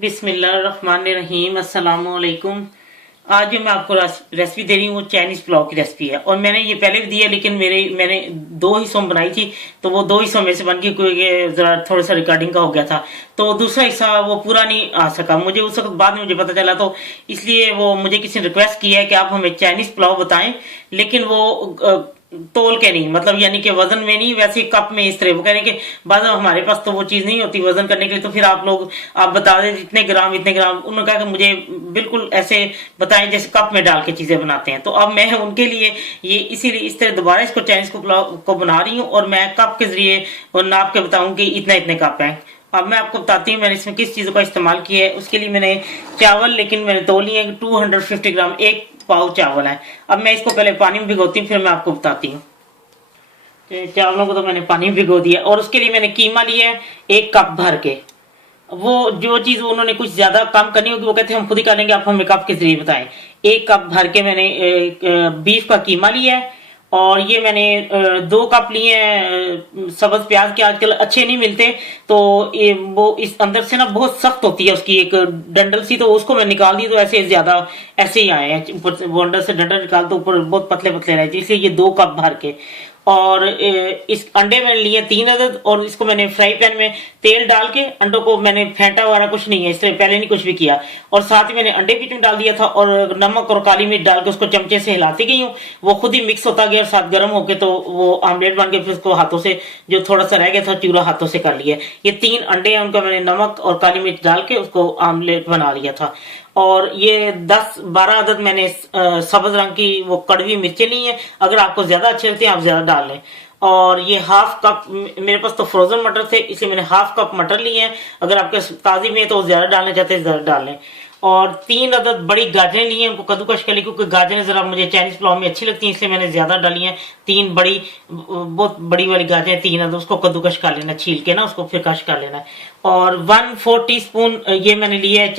बिस्मिल्लाहिर्रहमानिर्रहीम। अस्सलाम वालेकुम। आज जो मैं आपको रेसिपी दे रही हूँ वो चाइनीज पुलाव की रेसिपी है और मैंने ये पहले भी दी है, लेकिन मैंने दो हिस्सों में बनाई थी तो वो दो हिस्सों में से बन के कोई जरा थोड़ा सा रिकॉर्डिंग का हो गया था, तो दूसरा हिस्सा वो पूरा नहीं आ सका। मुझे उस वक्त बाद में मुझे पता चला, तो इसलिए वो मुझे किसी ने रिक्वेस्ट किया है कि आप हमें चाइनीज पुलाव बताएं, लेकिन वो तोल के नहीं, मतलब यानी कि वजन में नहीं, वैसे कप में इस तरह। वो कह रहे हैं कि बाद हमारे पास तो वो चीज नहीं होती वजन करने के लिए, तो फिर आप बता दें इतने ग्राम इतने ग्राम। उन्होंने कहा कि मुझे बिल्कुल ऐसे बताएं जैसे कप में डाल के चीजें बनाते हैं। तो अब मैं उनके लिए ये इसीलिए इस तरह दोबारा इसको चाइनीज को बना रही हूँ और मैं कप के जरिए नाप के बताऊं कि इतना इतने कप है। अब मैं आपको बताती हूँ मैंने इसमें किस चीज़ों का इस्तेमाल किया है। उसके लिए मैंने चावल, लेकिन मैंने तोल लिए 250 ग्राम, एक पाव चावल है। अब मैं इसको पहले पानी में भिगोती हूँ, फिर मैं आपको बताती हूँ। चावलों को तो मैंने पानी में भिगो दिया और उसके लिए मैंने कीमा लिया है 1 कप भर के। वो जो चीज उन्होंने कुछ ज्यादा कम करनी होगी वो कहते हैं हम खुद ही कर लेंगे, आप हमें कप के जरिए बताएं। 1 कप भर के मैंने बीफ का कीमा लिया है और ये मैंने 2 कप लिए हैं सब्ज प्याज के। आजकल अच्छे नहीं मिलते, तो ये वो इस अंदर से ना बहुत सख्त होती है उसकी एक डंडल सी, तो उसको मैं निकाल दी तो ऐसे ज्यादा ऐसे ही आए हैं। ऊपर से वो अंदर से डंडल निकाल तो ऊपर बहुत पतले पतले रहे, इसलिए ये 2 कप भर के। और इस अंडे मैंने लिए 3 अदद और इसको मैंने फ्राई पैन में तेल डाल के, अंडों को मैंने फेंटा वगैरह कुछ नहीं है, इस तरह पहले नहीं कुछ भी किया। और साथ ही मैंने अंडे बीच में डाल दिया था और नमक और काली मिर्च डाल के उसको चमचे से हिलाती गई हूँ। वो खुद ही मिक्स होता गया और साथ गर्म होके तो वो आमलेट बन के फिर उसको हाथों से जो थोड़ा सा रह गया था चूरा हाथों से कर लिया। ये 3 अंडे हैं, उनको मैंने नमक और काली मिर्च डाल के उसको आमलेट बना लिया था। और ये 10-12 अदद मैंने सब्ज रंग की वो कड़वी मिर्चें ली हैं, अगर आपको ज्यादा अच्छे लगते हैं आप ज्यादा डाल लें। और ये 1/2 कप, मेरे पास तो फ्रोजन मटर थे इसलिए मैंने 1/2 कप मटर लिए हैं, अगर आपके ताजी में है तो ज्यादा डालना चाहते हैं ज्यादा डाल लें। और 3 अदद बड़ी गाजरें ली हैं, उनको कद्दूकश कर ली क्योंकि गाजरें जरा मुझे चाइनीज पुलाव में अच्छी लगती हैं, इसलिए मैंने ज्यादा डाली हैं। 3 बड़ी बहुत बड़ी वाली गाजरें 3 अदद, उसको कद्दूकश कर लेना, छील के ना उसको फिर कश कर लेना है। और 1/4 टीस्पून ये मैंने लिया है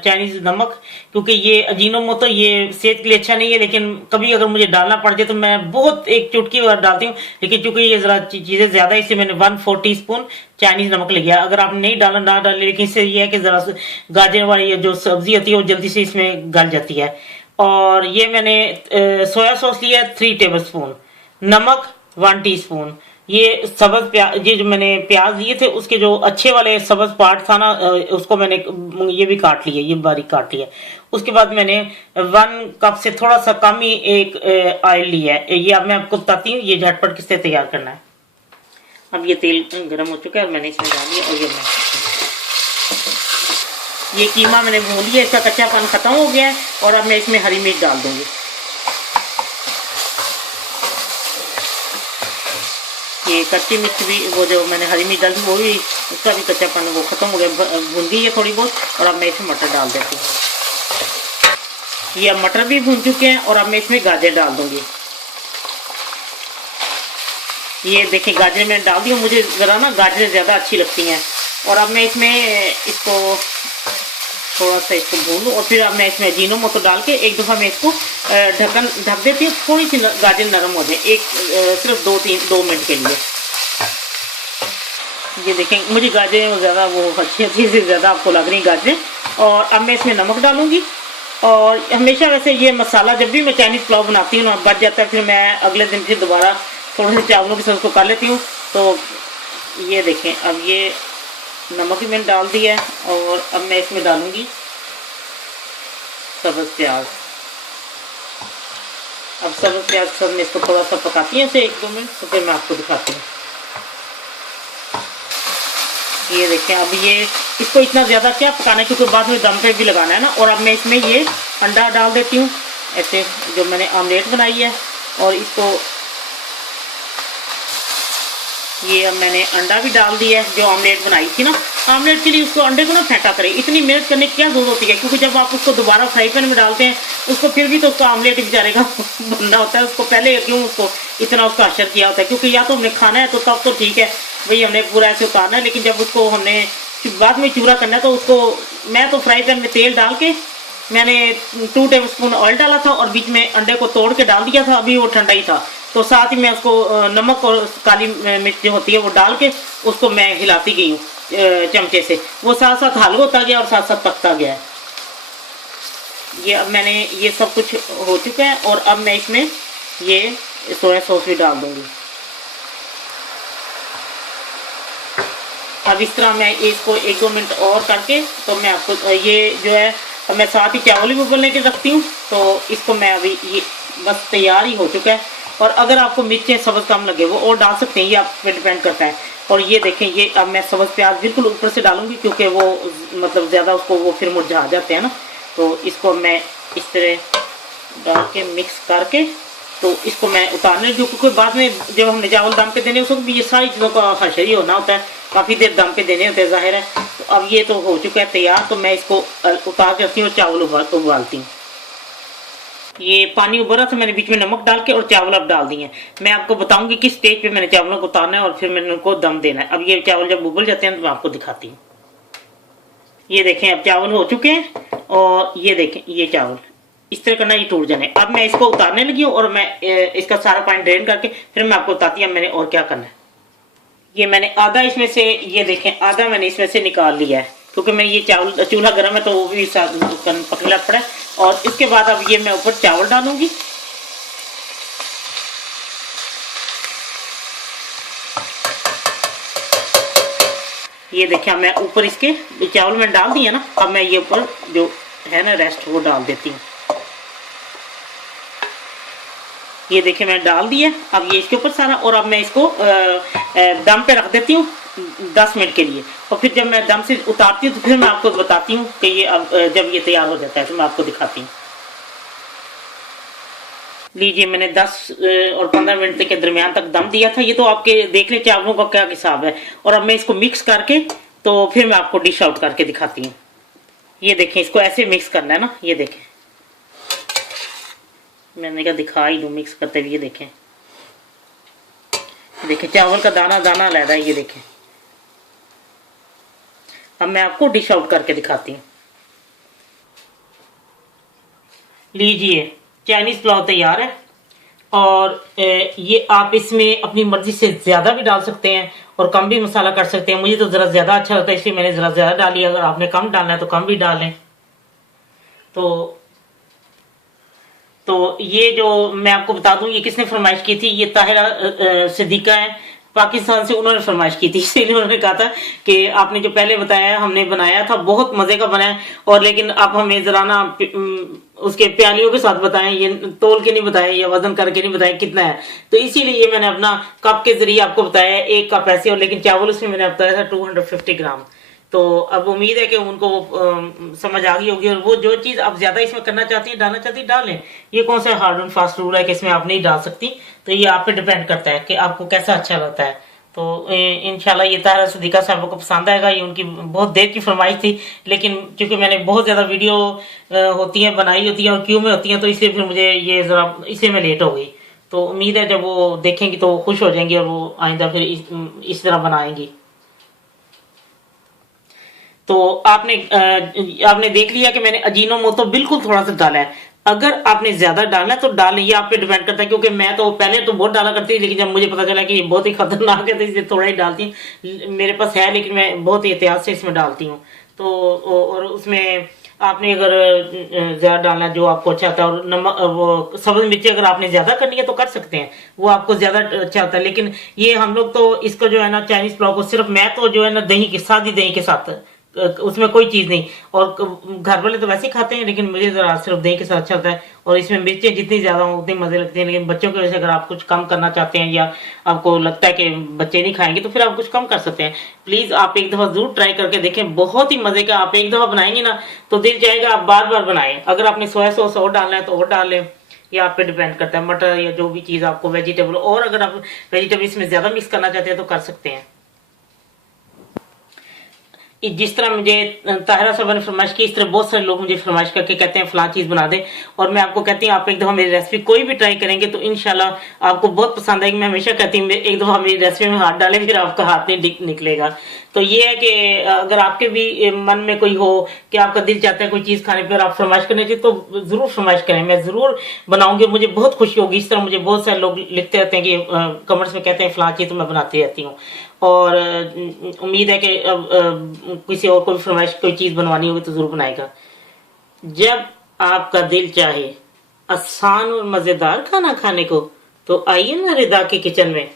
चाइनीज नमक, क्योंकि ये अजीनोमोटो ये सेहत के लिए अच्छा नहीं है, लेकिन कभी अगर मुझे डालना पड़ जाए तो मैं बहुत एक चुटकी डालती हूँ, लेकिन चूंकि ये जरा चीजें ज्यादा है इसलिए मैंने 1/4 टीस्पून चाइनीज नमक ले गया। अगर आप नहीं डालना ना डालें, लेकिन इससे ये है कि जरा गाजर वाली जो सब्जी होती है वो जल्दी से इसमें गल जाती है। और ये मैंने सोया सॉस लिया 3 टेबल स्पून, नमक 1 टीस्पून। ये सब्ज प्याज, ये जो मैंने प्याज लिए थे उसके जो अच्छे वाले सब्ज पार्ट था ना, उसको मैंने ये भी काट लिया, ये बारीक काट लिया। उसके बाद मैंने 1 कप से थोड़ा सा कम ही एक ऑयल लिया है। ये अब मैं आपको बताती हूँ ये झटपट किससे तैयार करना है। अब ये तेल गर्म हो चुका है और मैंने इसमें डाल दिया और ये कीमा मैंने भून लिया, इसका कच्चापन खत्म हो गया है और अब मैं इसमें हरी मिर्च डाल दूंगी। ये कच्ची मिर्च भी, वो जो मैंने हरी मिर्च डाली वो भी, उसका भी कच्चापन वो खत्म हो गया, भून गई है थोड़ी बहुत। और अब मैं इसमें मटर डाल देती हूँ। ये अब मटर भी भून चुके हैं और अब मैं इसमें गाजर डाल दूंगी। ये देखिए गाजर मैंने डाल दी, मुझे जरा ना गाजरें ज्यादा अच्छी लगती हैं। और अब मैं इसमें इसको थोड़ा सा इसको भूनूं और फिर अब मैं इसमें अजीनोमोटो डाल के एक दफा मैं इसको ढक देती हूँ, थोड़ी सी गाजर नरम हो जाए, सिर्फ 2 मिनट के लिए। ये देखें मुझे गाजरें ज्यादा वो अच्छी से ज्यादा आपको लग रही गाजरें। और अब मैं इसमें नमक डालूंगी। और हमेशा वैसे ये मसाला जब भी मैं चाइनीज पुलाव बनाती हूँ ना बच जाता है, फिर मैं अगले दिन फिर दोबारा थोड़े से चावलों के साथ उसको कर लेती हूँ। तो ये देखें अब ये नमक भी मैंने डाल दिया है और अब मैं इसमें डालूंगी सब्ज प्याज। अब सब्ज प्याज सब मैं इसको थोड़ा सा पकाती हूँ 1-2 मिनट, तो फिर मैं आपको दिखाती हूँ। ये देखें अब ये इसको इतना ज्यादा क्या पकाना है क्योंकि बाद में दम पे भी लगाना है ना। और अब मैं इसमें ये अंडा डाल देती हूँ, ऐसे जो मैंने आमलेट बनाई है। और इसको ये अब मैंने अंडा भी डाल दिया है जो आमलेट बनाई थी ना। आमलेट के लिए उसको अंडे को ना फेंटा करें, इतनी मेहनत करने की क्या जरूरत होती है, क्योंकि जब आप उसको दोबारा फ्राई पैन में डालते हैं उसको फिर भी तो उसका आमलेट बेचारे का बनना होता है। उसको पहले क्यों उसको इतना उसका असर किया होता है, क्योंकि या तो हमने खाना है तो तब तो ठीक है भाई, हमने पूरा ऐसे उतारना है। लेकिन जब उसको हमने बाद में चूरा करना है तो उसको मैं तो फ्राई पैन में तेल डाल के मैंने 2 टेबल स्पून ऑयल डाला था और बीच में अंडे को तोड़ के डाल दिया था, अभी वो ठंडा ही था। तो साथ ही मैं उसको नमक और काली मिर्च जो होती है वो डाल के उसको मैं हिलाती गई हूँ। चमचे से, वो साथ साथ हलवा होता गया और साथ साथ पकता गया है। ये अब मैंने ये सब कुछ हो चुका है और अब मैं इसमें ये सोया सॉस भी डाल दूंगी। अब इस तरह मैं इसको 1-2 मिनट और करके तो मैं आपको ये जो है, अब मैं साथ ही चावल भी उबलने के रखती हूँ। तो इसको मैं अभी ये बस तैयार ही हो चुका है। और अगर आपको मिर्चें सब्ज़ कम लगे वो और डाल सकते हैं, ये आप पे डिपेंड करता है। और ये देखें, ये अब मैं सब्ज़ प्याज बिल्कुल ऊपर से डालूंगी क्योंकि वो मतलब ज़्यादा उसको वो फिर मुरझा जाते हैं ना। तो इसको मैं इस तरह डाल के मिक्स करके तो इसको मैं उतारने दूँ, क्योंकि बाद में जब हमने चावल दम पे देने उस वक्त भी ये सारी चीज़ों का हशरी होना होता है, काफ़ी देर दम पे देने होते हैं ज़ाहिर है। तो अब ये तो हो चुका है तैयार, तो मैं इसको उतार के रखती हूँ और चावल उबालती हूँ। ये पानी उबल रहा था, मैंने बीच में नमक डाल के और चावल अब डाल दिए हैं। मैं आपको बताऊंगी किस स्टेज पे मैंने चावलों को उतारना है और फिर मैंने उनको दम देना है। अब ये चावल जब उबल जाते हैं तो मैं आपको दिखाती हूँ। ये देखें, अब चावल हो चुके हैं और ये देखें, ये चावल इस तरह करना, ये टूट जाने। अब मैं इसको उतारने लगी हूँ और मैं इसका सारा पानी ड्रेन करके फिर मैं आपको बताती हूँ मैंने और क्या करना है। ये मैंने आधा इसमें से, ये देखें आधा मैंने इसमें से निकाल लिया है क्योंकि मैं ये चावल चूल्हा गर्म है तो वो भी पकड़ना पड़ा है। और इसके बाद अब ये मैं ऊपर चावल डालूंगी। ये देखिए, मैं ऊपर इसके चावल में डाल दिया ना। अब मैं ये ऊपर जो है ना रेस्ट वो डाल देती हूँ। ये देखिए मैं डाल दिया, अब ये इसके ऊपर सारा। और अब मैं इसको दम पे रख देती हूँ 10 मिनट के लिए। और फिर जब मैं दम से उतारती हूँ तो फिर मैं आपको बताती हूँ कि ये अब जब ये तैयार हो जाता है तो मैं आपको दिखाती हूँ। लीजिए, मैंने 10 और 15 मिनट के दरमियान तक दम दिया था। ये तो आपके देख ले चावलों का क्या हिसाब है। और अब मैं इसको मिक्स करके तो फिर मैं आपको डिश आउट करके दिखाती हूँ। ये देखें, इसको ऐसे मिक्स करना है ना। ये देखें, मैंने कहा दिखा ही दूँ मिक्स करते हुए। ये देखें, देखिए चावल का दाना दाना अलग है। ये देखें, अब मैं आपको डिश आउट करके दिखाती हूँ। लीजिए, चाइनीज पुलाव तैयार है। और ये आप इसमें अपनी मर्जी से ज़्यादा भी डाल सकते हैं और कम भी मसाला कर सकते हैं। मुझे तो ज़रा ज़्यादा अच्छा लगता है इसलिए मैंने ज़रा ज़्यादा डाली। अगर आपने कम डालना है तो कम भी डाल लें। तो ये जो मैं आपको बता दूं, ये किसने फरमाइश की थी, ये ताहिरा सिद्दीका है, पाकिस्तान से। उन्होंने फरमाइश की थी, इसीलिए उन्होंने कहा था कि आपने जो पहले बताया हमने बनाया था बहुत मजे का बनाया, और लेकिन आप हमें जरा ना उसके प्यालियों के साथ बताएं, ये तोल के नहीं बताएं या वजन करके नहीं बताएं कितना है। तो इसीलिए ये मैंने अपना कप के जरिए आपको बताया 1 कप ऐसे, और लेकिन चावल उसमें मैंने बताया था 250 ग्राम। तो अब उम्मीद है कि उनको समझ आ गई होगी। और वो जो चीज़ आप ज़्यादा इसमें करना चाहती हैं, डालना चाहती हैं, डाल लें। ये कौन सा हार्ड एंड फास्ट रूल है कि इसमें आप नहीं डाल सकती। तो ये आप पे डिपेंड करता है कि आपको कैसा अच्छा लगता है। तो इंशाल्लाह ये ताहिरा सिद्दीका साहब को पसंद आएगा। ये उनकी बहुत देर की फरमाइश थी, लेकिन क्योंकि मैंने बहुत ज़्यादा वीडियो होती हैं बनाई होती हैं और क्यों में होती हैं, तो इसलिए फिर मुझे ये ज़रा इसलिए मैं लेट हो गई। तो उम्मीद है जब वो देखेंगी तो वो खुश हो जाएंगी और वो आइंदा फिर इस तरह बनाएंगी। तो आपने देख लिया कि मैंने अजीनोमोटो बिल्कुल थोड़ा सा डाला है। अगर आपने ज्यादा डालना है तो डालें, ये आप पे डिपेंड करता है। क्योंकि मैं तो पहले तो बहुत डाला करती थी, लेकिन जब मुझे पता चला कि ये बहुत ही खतरनाक है तो इसलिए थोड़ा ही डालती हूँ। मेरे पास है लेकिन मैं बहुत एहतियात से इसमें डालती हूँ। तो और उसमें आपने अगर ज्यादा डालना जो आपको अच्छा होता है, और नमक वो सब्ज मिर्ची अगर आपने ज्यादा करनी है तो कर सकते हैं, वो आपको ज्यादा अच्छा होता है। लेकिन ये हम लोग तो इसको जो है ना चाइनीज पुलाव को सिर्फ मैं तो जो है ना दही के साथ ही, दही के साथ, उसमें कोई चीज नहीं। और घर वाले तो वैसे ही खाते हैं, लेकिन मुझे जरा सिर्फ दही के साथ अच्छा लगता है। और इसमें मिर्चें जितनी ज्यादा हो उतनी मजे लगती हैं। लेकिन बच्चों की वजह से अगर आप कुछ कम करना चाहते हैं या आपको लगता है कि बच्चे नहीं खाएंगे तो फिर आप कुछ कम कर सकते हैं। प्लीज आप एक दफा जरूर ट्राई करके देखें, बहुत ही मजे का। आप एक दफा बनाएंगे ना तो दिल चाहेगा आप बार बार बनाएं। अगर आपने सोया सॉस और डालना है तो और डाल लें, ये आप पे डिपेंड करता है। मटर या जो भी चीज आपको वेजिटेबल, और अगर आप वेजिटेबल इसमें ज्यादा मिक्स करना चाहते हैं तो कर सकते हैं। जिस तरह मुझे ताहिरा साहब ने फरमाइश की, इस तरह बहुत सारे लोग मुझे फरमाइश करके कहते हैं फलां चीज बना दे। और मैं आपको कहती हूँ आप एक दफा मेरी रेसिपी कोई भी ट्राई करेंगे तो इंशाल्लाह आपको बहुत पसंद आएगी। मैं हमेशा कहती हूँ एक दफा मेरी रेसिपी में हाथ डालें फिर आपका हाथ नहीं निकलेगा। तो ये है कि अगर आपके भी मन में कोई हो कि आपका दिल चाहता है कोई चीज़ खाने पर, आप फरमाइश करने चाहिए तो ज़रूर फरमाइश करें, मैं ज़रूर बनाऊंगी, मुझे बहुत खुशी होगी। इस तरह मुझे बहुत सारे लोग लिखते रहते हैं कि कमेंट्स में कहते हैं फलां चीज़ तो मैं बनाती रहती हूँ। और उम्मीद है कि किसी और को भी फरमाइश कोई चीज़ बनवानी होगी तो ज़रूर बनाएगा। जब आपका दिल चाहे आसान और मज़ेदार खाना खाने को, तो आइए ना रिदा के किचन में।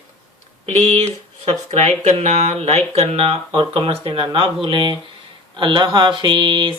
प्लीज़ सब्सक्राइब करना, लाइक करना और कमेंट्स देना ना भूलें। अल्लाह हाफिज़।